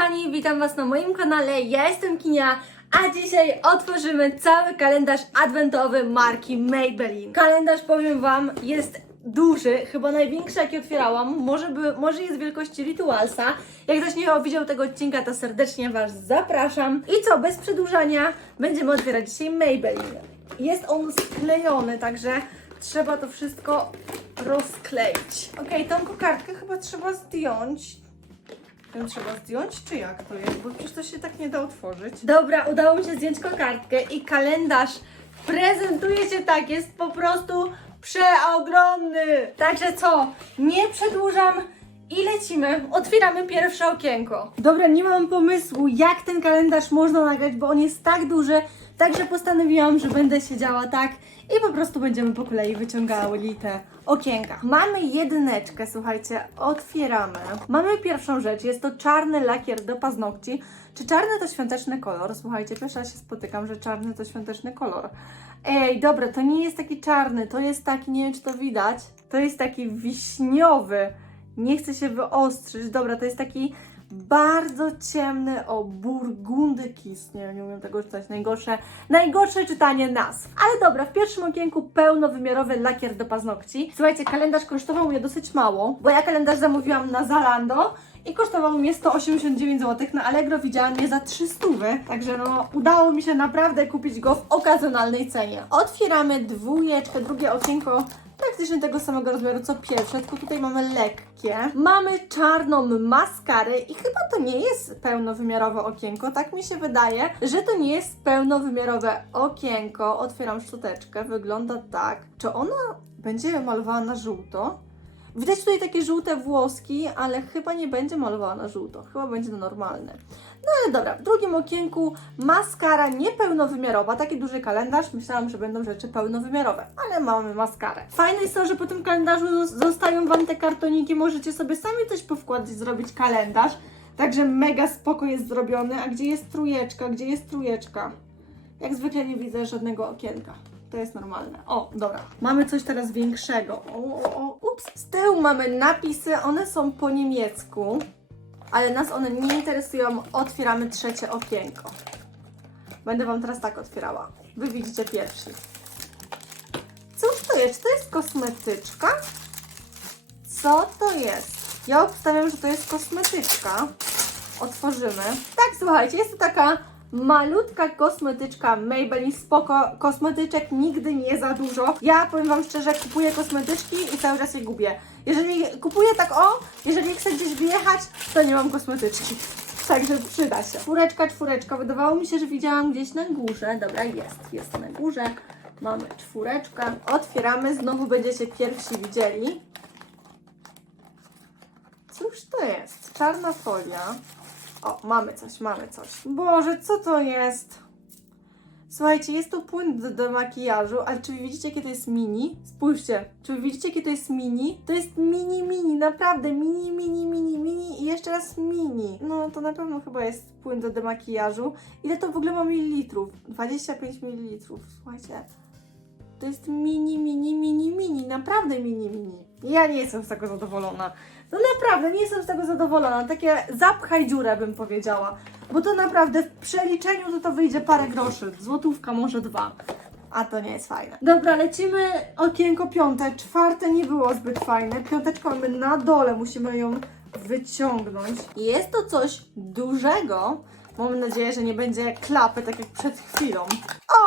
kochani, witam Was na moim kanale. Ja jestem Kinia, a dzisiaj otworzymy cały kalendarz adwentowy marki Maybelline. Kalendarz, powiem Wam, jest duży, chyba największy jaki otwierałam. Może, by, może jest wielkości Ritualsa. Jak ktoś nie widział tego odcinka, to serdecznie Was zapraszam. I co, bez przedłużania, będziemy otwierać dzisiaj Maybelline. Jest on sklejony, także trzeba to wszystko rozkleić. Okej, tą kokardkę chyba trzeba zdjąć. Ją trzeba zdjąć, czy jak to jest? Bo przecież to się tak nie da otworzyć. Dobra, udało mi się zdjąć kokardkę i kalendarz prezentuje się tak, jest po prostu przeogromny. Także co, nie przedłużam i lecimy. Otwieramy pierwsze okienko. Dobra, nie mam pomysłu, jak ten kalendarz można nagrać, bo on jest tak duży, także postanowiłam, że będę siedziała tak i po prostu będziemy po kolei wyciągały te okienka. Mamy jedyneczkę, słuchajcie, otwieramy. Mamy pierwszą rzecz, jest to czarny lakier do paznokci. Czy czarny to świąteczny kolor? Słuchajcie, pierwszy raz się spotykam, że czarny to świąteczny kolor. Ej, dobra, to nie jest taki czarny, to jest taki, nie wiem czy to widać, to jest taki wiśniowy. Nie chcę się wyostrzyć. Dobra, to jest taki bardzo ciemny, o burgundy kiss. Nie, nie umiem tego czytać. Najgorsze, najgorsze czytanie nazw. Ale dobra, w pierwszym okienku pełnowymiarowy lakier do paznokci. Słuchajcie, kalendarz kosztował mnie dosyć mało, bo ja kalendarz zamówiłam na Zalando i kosztował mnie 189 zł. Na Allegro widziałam je za 300, także no udało mi się naprawdę kupić go w okazjonalnej cenie. Otwieramy dwójeczkę, drugie okienko praktycznie tego samego rozmiaru co pierwsze, tylko tutaj mamy lekkie. Mamy czarną maskarę i chyba to nie jest pełnowymiarowe okienko, tak mi się wydaje, że to nie jest pełnowymiarowe okienko. Otwieram szczoteczkę, wygląda tak. Czy ona będzie malowana na żółto? Widać tutaj takie żółte włoski, ale chyba nie będzie malowała na żółto, chyba będzie to normalne. No ale dobra, w drugim okienku maskara niepełnowymiarowa, taki duży kalendarz. Myślałam, że będą rzeczy pełnowymiarowe, ale mamy maskarę. Fajne jest to, że po tym kalendarzu zos- zostają Wam te kartoniki, możecie sobie sami coś powkładać, zrobić kalendarz. Także mega spoko jest zrobiony. A gdzie jest trójeczka? Gdzie jest trójeczka? Jak zwykle nie widzę żadnego okienka. To jest normalne. O, dobra. Mamy coś teraz większego. O, o, o, ups. Z tyłu mamy napisy, one są po niemiecku, ale nas one nie interesują. Otwieramy trzecie okienko. Będę Wam teraz tak otwierała. Wy widzicie pierwsi. Cóż to jest? Czy to jest kosmetyczka? Co to jest? Ja obstawiam, że to jest kosmetyczka. Otworzymy. Tak, słuchajcie, jest to taka malutka kosmetyczka Maybelline. Spoko, kosmetyczek nigdy nie za dużo. Ja powiem Wam szczerze, kupuję kosmetyczki i cały czas je gubię. Jeżeli kupuję tak o, jeżeli chcę gdzieś wyjechać, to nie mam kosmetyczki. Także przyda się. Czwóreczka, czwóreczka. Wydawało mi się, że widziałam gdzieś na górze. Dobra, jest, jest na górze. Mamy czwóreczkę. Otwieramy, znowu będziecie pierwsi widzieli. Cóż to jest? Czarna folia. O, mamy coś, mamy coś. Boże, co to jest? Słuchajcie, jest to płyn do, do makijażu, ale czy widzicie, jakie to jest mini? Spójrzcie, czy widzicie, jakie to jest mini? To jest mini, mini, naprawdę mini, mini, mini, mini i jeszcze raz mini. No, to na pewno chyba jest płyn do demakijażu. Ile to w ogóle ma mililitrów? 25 mililitrów, słuchajcie. To jest mini, mini, mini, mini, naprawdę mini, mini. Ja nie jestem z tego zadowolona. No naprawdę, nie jestem z tego zadowolona. Takie zapchaj dziurę bym powiedziała. Bo to naprawdę w przeliczeniu to to wyjdzie parę groszy. Złotówka, może dwa. A to nie jest fajne. Dobra, lecimy okienko piąte. Czwarte nie było zbyt fajne. Piąteczkę mamy na dole, musimy ją wyciągnąć. Jest to coś dużego. Mam nadzieję, że nie będzie klapy, tak jak przed chwilą.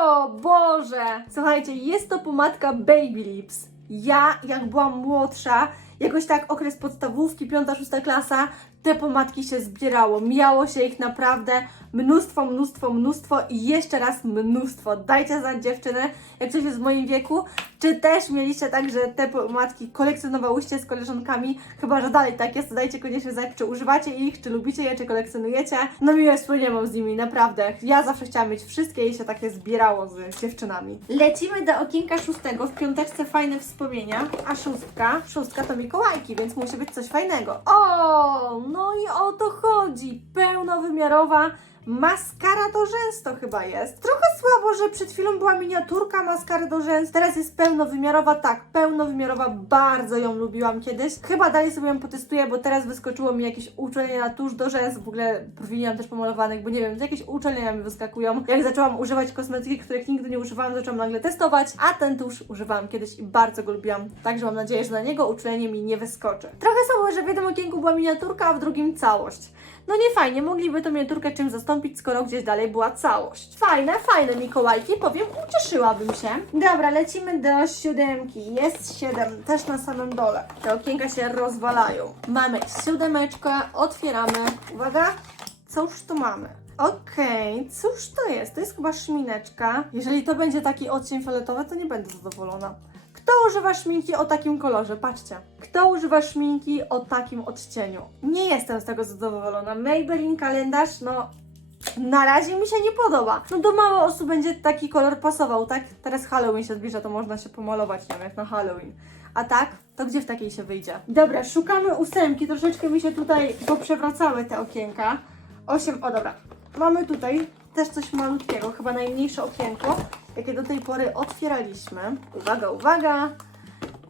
O Boże! Słuchajcie, jest to pomadka Baby Lips. Ja, jak byłam młodsza, jakoś tak okres podstawówki, piąta, szósta klasa, te pomadki się zbierało. Miało się ich naprawdę mnóstwo, mnóstwo, mnóstwo i jeszcze raz mnóstwo. Dajcie znać dziewczyny, jak coś jest w moim wieku, czy też mieliście tak, że te pomadki kolekcjonowałyście z koleżankami? Chyba, że dalej tak jest, to dajcie koniecznie znać, czy używacie ich, czy lubicie je, czy kolekcjonujecie. No miłe wspólnie mam z nimi, naprawdę. Ja zawsze chciałam mieć wszystkie i się takie zbierało z dziewczynami. Lecimy do okienka szóstego, w piąteczce fajne wspomnienia, a szóstka, szóstka to Mikołajki, więc musi być coś fajnego. O, no i o to chodzi, pełnowymiarowa Maskara do rzęs to chyba jest. Trochę słabo, że przed chwilą była miniaturka maskary do rzęs, teraz jest pełnowymiarowa, tak, pełnowymiarowa, bardzo ją lubiłam kiedyś. Chyba dalej sobie ją potestuję, bo teraz wyskoczyło mi jakieś uczulenie na tusz do rzęs, w ogóle brwi nie mam też pomalowanych, bo nie wiem, jakieś uczulenia mi wyskakują. Jak zaczęłam używać kosmetyki, których nigdy nie używałam, zaczęłam nagle testować, a ten tusz używałam kiedyś i bardzo go lubiłam, także mam nadzieję, że na niego uczulenie mi nie wyskoczy. Trochę słabo, że w jednym okienku była miniaturka, a w drugim całość. No nie fajnie, mogliby tą miniaturkę czymś zastąpić, skoro gdzieś dalej była całość. Fajne, fajne Mikołajki, powiem, ucieszyłabym się. Dobra, lecimy do siódemki. Jest siedem, też na samym dole. Te okienka się rozwalają. Mamy siódemeczkę, otwieramy. Uwaga, cóż tu mamy? Okej, cóż to jest? To jest chyba szmineczka. Jeżeli to będzie taki odcień fioletowy, to nie będę zadowolona. Kto używa szminki o takim kolorze? Patrzcie. Kto używa szminki o takim odcieniu? Nie jestem z tego zadowolona. Maybelline kalendarz, no na razie mi się nie podoba. No do mało osób będzie taki kolor pasował, tak? Teraz Halloween się zbliża, to można się pomalować, wiem, jak na Halloween. A tak? To gdzie w takiej się wyjdzie? Dobra, szukamy ósemki. Troszeczkę mi się tutaj poprzewracały te okienka. Osiem, o dobra. Mamy tutaj też coś malutkiego, chyba najmniejsze okienko, jakie do tej pory otwieraliśmy. Uwaga, uwaga!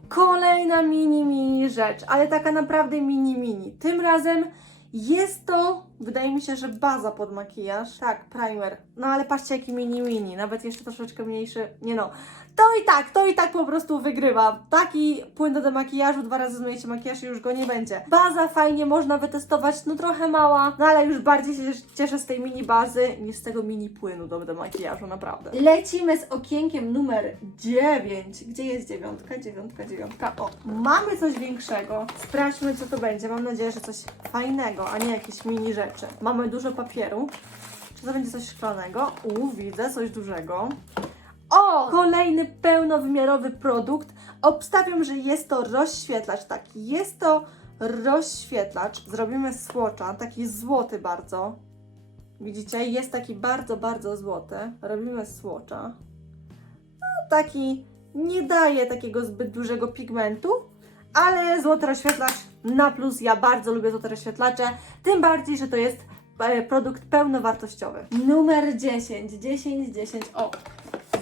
Kolejna mini, mini rzecz, ale taka naprawdę mini, mini. Tym razem jest to, wydaje mi się, że baza pod makijaż. Tak, primer. No ale patrzcie jaki mini, mini. Nawet jeszcze troszeczkę mniejszy. Nie no. To i tak, to i tak po prostu wygrywa. Taki płyn do demakijażu, dwa razy zmyjecie makijaż i już go nie będzie. Baza fajnie, można wytestować, no trochę mała, no ale już bardziej się cieszę z tej mini bazy niż z tego mini płynu do demakijażu, naprawdę. Lecimy z okienkiem numer 9. Gdzie jest dziewiątka? Dziewiątka, dziewiątka. O, mamy coś większego. Sprawdźmy co to będzie. Mam nadzieję, że coś fajnego, a nie jakieś mini rzeczy. Mamy dużo papieru. Czy to będzie coś szklanego? U, widzę coś dużego. O! Kolejny pełnowymiarowy produkt. Obstawiam, że jest to rozświetlacz. Tak, jest to rozświetlacz. Zrobimy swatcha, taki złoty bardzo. Widzicie? Jest taki bardzo, bardzo złoty. Robimy swatcha. No, taki nie daje takiego zbyt dużego pigmentu, ale złoty rozświetlacz na plus. Ja bardzo lubię złote rozświetlacze. Tym bardziej, że to jest e, produkt pełnowartościowy. Numer 10. 10, 10. O,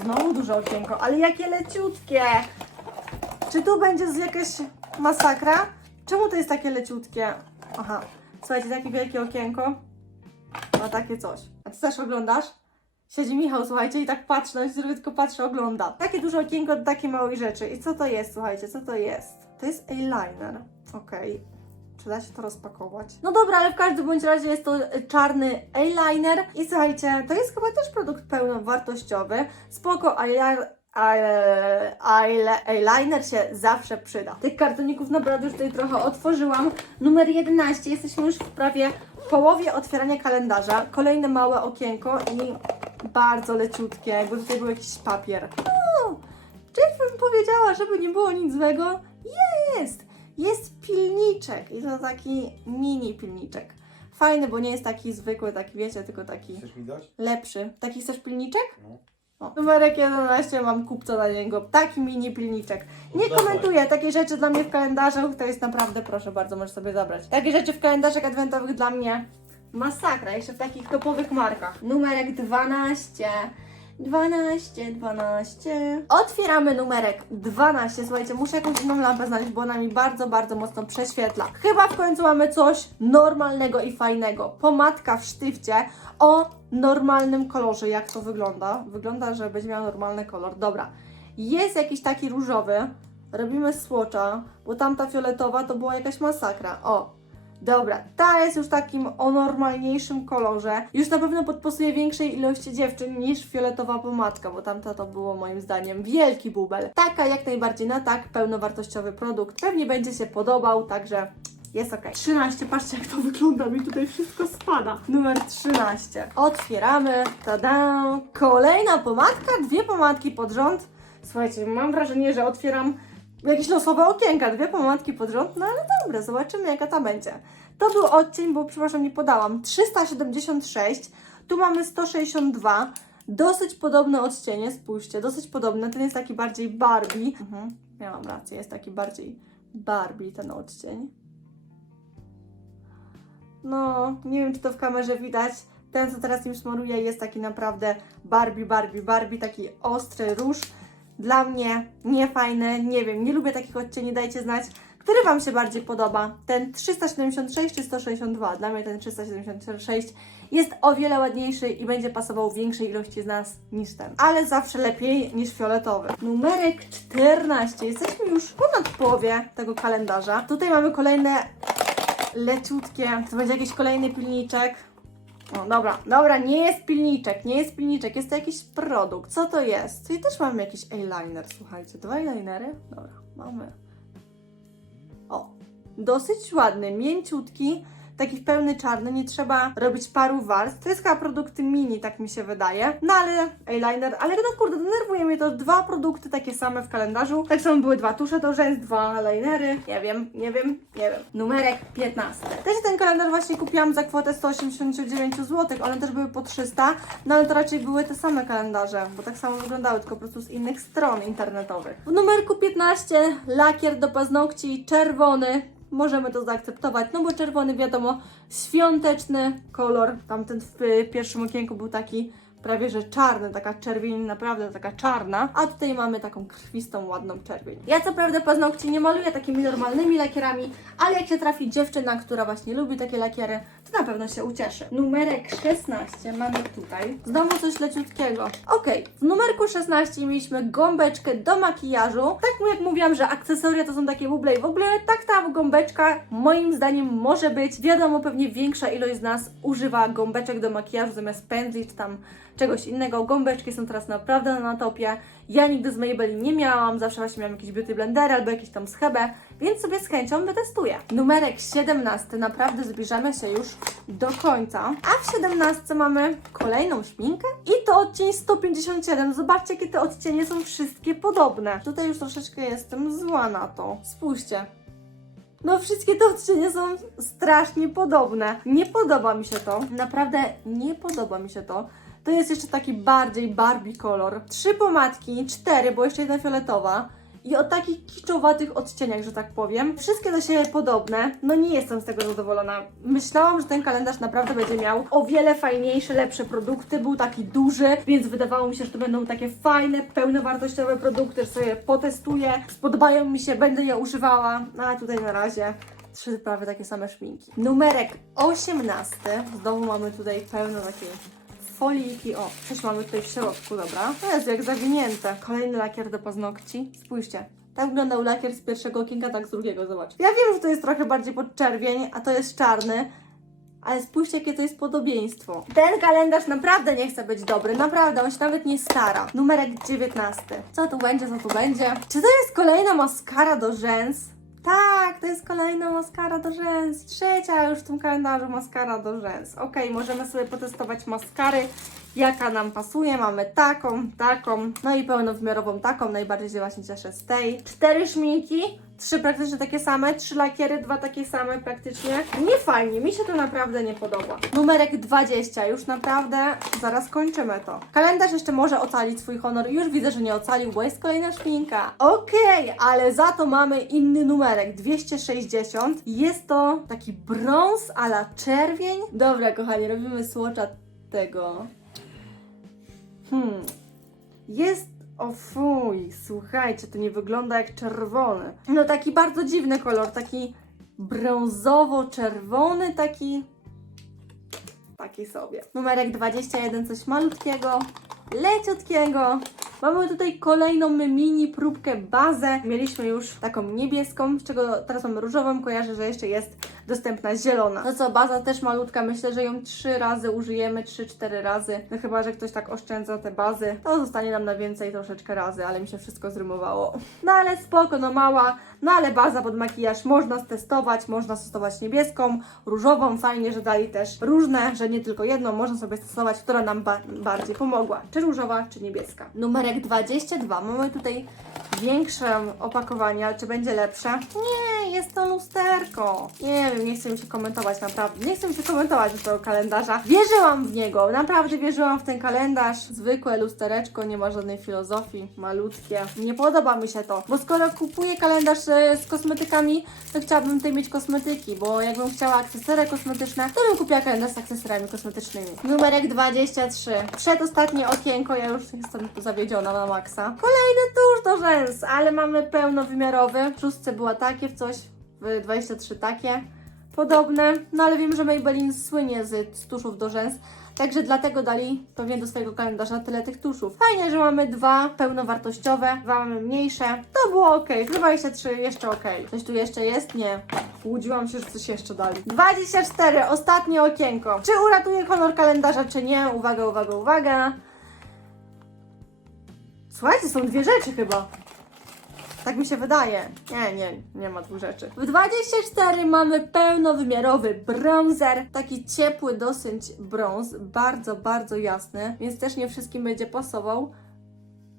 Znowu duże okienko, ale jakie leciutkie! Czy tu będzie jakaś masakra? Czemu to jest takie leciutkie? Aha, słuchajcie, takie wielkie okienko. Ma takie coś. A ty też oglądasz? Siedzi Michał, słuchajcie, i tak patrzy, no sobie tylko patrzy, ogląda. Takie duże okienko do takiej małej rzeczy. I co to jest, słuchajcie, co to jest? To jest eyeliner. Okej. Czy da się to rozpakować? No dobra, ale w każdym bądź razie jest to y, czarny eyeliner. I słuchajcie, to jest chyba też produkt pełnowartościowy. Spoko, eyeliner, eyeliner, się zawsze przyda. Tych kartoników naprawdę już tutaj trochę otworzyłam. Numer 11. Jesteśmy już w prawie połowie otwierania kalendarza. Kolejne małe okienko i bardzo leciutkie, jakby tutaj był jakiś papier. O, bym powiedziała, żeby nie było nic złego. Jest! Jest pilniczek i to taki mini pilniczek. Fajny, bo nie jest taki zwykły, taki wiecie, tylko taki Chcesz mi dać? lepszy. Taki chcesz pilniczek? No. O, numerek 11, mam kupca na niego. Taki mini pilniczek. Nie Dawaj. komentuję, takie rzeczy dla mnie w kalendarzach to jest naprawdę, proszę bardzo, możesz sobie zabrać. Takie rzeczy w kalendarzach adwentowych dla mnie masakra, jeszcze w takich topowych markach. Numerek 12. 12, 12. Otwieramy numerek 12. Słuchajcie, muszę jakąś inną lampę znaleźć, bo ona mi bardzo, bardzo mocno prześwietla. Chyba w końcu mamy coś normalnego i fajnego. Pomadka w sztywcie o normalnym kolorze. Jak to wygląda? Wygląda, że będzie miał normalny kolor. Dobra. Jest jakiś taki różowy. Robimy swatcha, bo tamta fioletowa to była jakaś masakra. O, Dobra, ta jest już takim o normalniejszym kolorze. Już na pewno podpasuje większej ilości dziewczyn niż fioletowa pomadka, bo tamta to było moim zdaniem wielki bubel. Taka jak najbardziej na tak, pełnowartościowy produkt. Pewnie będzie się podobał, także jest ok. 13, patrzcie jak to wygląda, mi tutaj wszystko spada. Numer 13. Otwieramy, tada! Kolejna pomadka, dwie pomadki pod rząd. Słuchajcie, mam wrażenie, że otwieram jakieś losowe okienka, dwie pomadki pod rząd, no ale dobra, zobaczymy jaka ta będzie. To był odcień, bo przepraszam, nie podałam, 376, tu mamy 162, dosyć podobne odcienie, spójrzcie, dosyć podobne, ten jest taki bardziej Barbie, mhm, miałam rację, jest taki bardziej Barbie ten odcień. No, nie wiem czy to w kamerze widać, Ten, co teraz nim smaruję, jest taki naprawdę Barbie, Barbie, Barbie, taki ostry róż. Dla mnie niefajny, nie wiem, nie lubię takich odcieni, dajcie znać, który Wam się bardziej podoba. Ten 376 czy 162? Dla mnie ten 376 jest o wiele ładniejszy i będzie pasował większej ilości z nas niż ten. Ale zawsze lepiej niż fioletowy. Numerek 14. Jesteśmy już ponad połowie tego kalendarza. Tutaj mamy kolejne leciutkie. To będzie jakiś kolejny pilniczek. O, dobra, dobra, nie jest pilniczek, nie jest pilniczek, jest to jakiś produkt. Co to jest? Tutaj też mamy jakiś eyeliner, słuchajcie. Dwa eyelinery? Dobra, mamy. O, dosyć ładny, mięciutki, taki w pełny czarny, nie trzeba robić paru warstw. To jest chyba produkty mini, tak mi się wydaje. No ale eyeliner, ale no kurde, denerwuje mnie to dwa produkty takie same w kalendarzu. Tak samo były dwa tusze do rzęs, dwa eyelinery. Nie wiem, nie wiem, nie wiem. Numerek 15. Też ten kalendarz właśnie kupiłam za kwotę 189 zł. One też były po 300, no ale to raczej były te same kalendarze, bo tak samo wyglądały, tylko po prostu z innych stron internetowych. W numerku 15 lakier do paznokci czerwony. Możemy to zaakceptować, no bo czerwony wiadomo, świąteczny kolor. Tamten w pierwszym okienku był taki prawie że czarny, taka czerwień naprawdę taka czarna, a tutaj mamy taką krwistą, ładną czerwień. Ja co prawda paznokci nie maluję takimi normalnymi lakierami, ale jak się trafi dziewczyna, która właśnie lubi takie lakiery, to na pewno się ucieszy. Numerek 16 mamy tutaj. Znowu coś leciutkiego. Okej, w numerku 16 mieliśmy gąbeczkę do makijażu. Tak jak mówiłam, że akcesoria to są takie buble i w ogóle tak ta gąbeczka moim zdaniem może być. Wiadomo, pewnie większa ilość z nas używa gąbeczek do makijażu zamiast pędzli czy tam czegoś innego. Gąbeczki są teraz naprawdę na topie. Ja nigdy z Maybelline nie miałam, zawsze właśnie miałam jakiś beauty blender albo jakiś tam schebę, więc sobie z chęcią wytestuję. Numerek 17, naprawdę zbliżamy się już do końca. A w 17 mamy kolejną szminkę i to odcień 157. Zobaczcie, jakie te odcienie są wszystkie podobne. Tutaj już troszeczkę jestem zła na to. Spójrzcie. No wszystkie te odcienie są strasznie podobne. Nie podoba mi się to. Naprawdę nie podoba mi się to. To jest jeszcze taki bardziej Barbie kolor. Trzy pomadki, cztery, bo jeszcze jedna fioletowa. I o takich kiczowatych odcieniach, że tak powiem. Wszystkie do siebie podobne. No nie jestem z tego zadowolona. Myślałam, że ten kalendarz naprawdę będzie miał o wiele fajniejsze, lepsze produkty. Był taki duży, więc wydawało mi się, że to będą takie fajne, pełnowartościowe produkty, że sobie potestuję. Spodobają mi się, będę je używała. No, A tutaj na razie trzy prawie takie same szminki. Numerek 18. Znowu mamy tutaj pełno takiej foliki. O, coś mamy tutaj w środku, dobra. To jest jak zawinięte. Kolejny lakier do paznokci. Spójrzcie. Tak wyglądał lakier z pierwszego okienka, tak z drugiego, zobacz. Ja wiem, że to jest trochę bardziej pod czerwień, a to jest czarny. Ale spójrzcie, jakie to jest podobieństwo. Ten kalendarz naprawdę nie chce być dobry, naprawdę, on się nawet nie stara. Numerek 19. Co tu będzie, co tu będzie? Czy to jest kolejna maskara do rzęs? Tak, to jest kolejna maskara do rzęs. Trzecia już w tym kalendarzu maskara do rzęs. Ok, możemy sobie potestować maskary, jaka nam pasuje. Mamy taką, taką, no i pełnowymiarową taką. Najbardziej się właśnie cieszę z tej. Cztery szminki, trzy praktycznie takie same, trzy lakiery, dwa takie same praktycznie. Nie fajnie, mi się to naprawdę nie podoba. Numerek 20, już naprawdę zaraz kończymy to. Kalendarz jeszcze może ocalić swój honor. Już widzę, że nie ocalił, bo jest kolejna szminka. Okej, ale za to mamy inny numerek, 260. Jest to taki brąz a la czerwień. Dobra, kochani, robimy słocza tego. Hmm. Jest. O fuj, słuchajcie, to nie wygląda jak czerwony. No taki bardzo dziwny kolor, taki brązowo-czerwony, taki. Taki sobie. Numerek 21, coś malutkiego, leciutkiego. Mamy tutaj kolejną mini próbkę bazę. Mieliśmy już taką niebieską, z czego teraz mamy różową. Kojarzę, że jeszcze jest dostępna zielona. No co, baza też malutka. Myślę, że ją trzy razy użyjemy, 3-4 razy. No chyba, że ktoś tak oszczędza te bazy, to zostanie nam na więcej troszeczkę razy, ale mi się wszystko zrymowało. No ale spoko, no mała. No ale baza pod makijaż można stestować, można testować niebieską, różową. Fajnie, że dali też różne, że nie tylko jedną. Można sobie testować, która nam ba bardziej pomogła. Czy różowa, czy niebieska. Numerek 22. Mamy tutaj większym opakowaniu, ale czy będzie lepsze? Nie, jest to lusterko. Nie wiem, nie chcę mi się komentować naprawdę. Nie chcę mi się komentować do tego kalendarza. Wierzyłam w niego, naprawdę wierzyłam w ten kalendarz. Zwykłe lustereczko, nie ma żadnej filozofii, malutkie. Nie podoba mi się to, bo skoro kupuję kalendarz e, z kosmetykami, to chciałabym tutaj mieć kosmetyki, bo jakbym chciała akcesoria kosmetyczne, to bym kupiła kalendarz z akcesoriami kosmetycznymi. Numerek 23. Przedostatnie okienko, ja już jestem tu zawiedziona na maksa. Kolejny tusz do rzęs, ale mamy pełnowymiarowy. W szóstce była takie w coś, w 23 takie podobne. No ale wiem, że Maybelline słynie z, tuszów do rzęs. Także dlatego dali pewnie do swojego kalendarza tyle tych tuszów. Fajnie, że mamy dwa pełnowartościowe, dwa mamy mniejsze. To było ok. W 23 jeszcze ok. Coś tu jeszcze jest? Nie. Łudziłam się, że coś jeszcze dali. 24. Ostatnie okienko. Czy uratuje kolor kalendarza, czy nie? Uwaga, uwaga, uwaga. Słuchajcie, są dwie rzeczy chyba. Tak mi się wydaje. Nie, nie, nie ma dwóch rzeczy. W 24 mamy pełnowymiarowy bronzer. Taki ciepły dosyć brąz. Bardzo, bardzo jasny. Więc też nie wszystkim będzie pasował.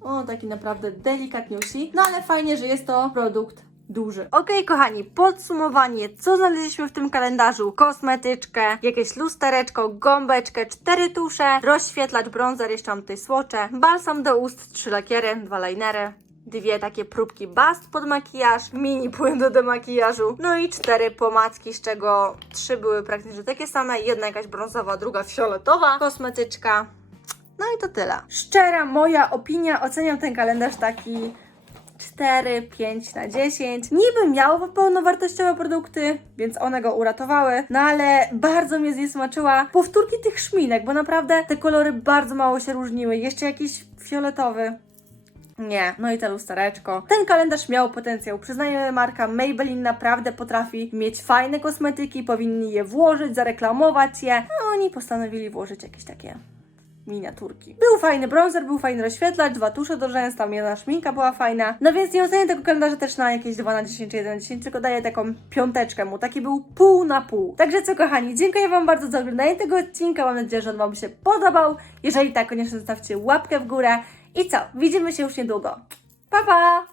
O, taki naprawdę delikatniusi. No ale fajnie, że jest to produkt duży. Okej, kochani, podsumowanie. Co znaleźliśmy w tym kalendarzu? Kosmetyczkę, jakieś lustereczko, gąbeczkę, cztery tusze, rozświetlacz, bronzer, jeszcze mam tutaj słocze, balsam do ust, trzy lakiery, dwa linery, dwie takie próbki bast pod makijaż, mini płyn do demakijażu, no i cztery pomadki, z czego trzy były praktycznie takie same, jedna jakaś brązowa, druga fioletowa, kosmetyczka. No i to tyle. Szczera moja opinia, oceniam ten kalendarz taki 4, 5 na 10. Niby miał pełnowartościowe produkty, więc one go uratowały, no ale bardzo mnie zniesmaczyła powtórki tych szminek, bo naprawdę te kolory bardzo mało się różniły. Jeszcze jakiś fioletowy. Nie, no i te lustereczko. Ten kalendarz miał potencjał. Przyznaję, marka Maybelline naprawdę potrafi mieć fajne kosmetyki, powinni je włożyć, zareklamować je. A oni postanowili włożyć jakieś takie miniaturki. Był fajny bronzer, był fajny rozświetlacz, dwa tusze do rzęs, tam jedna szminka była fajna. No więc nie ocenię tego kalendarza też na jakieś 2 na 10 czy 1 na 10, tylko daję taką piąteczkę mu. Taki był pół na pół. Także co kochani, dziękuję Wam bardzo za oglądanie tego odcinka. Mam nadzieję, że on Wam się podobał. Jeżeli tak, koniecznie zostawcie łapkę w górę. I co? Widzimy się już niedługo. Pa, pa!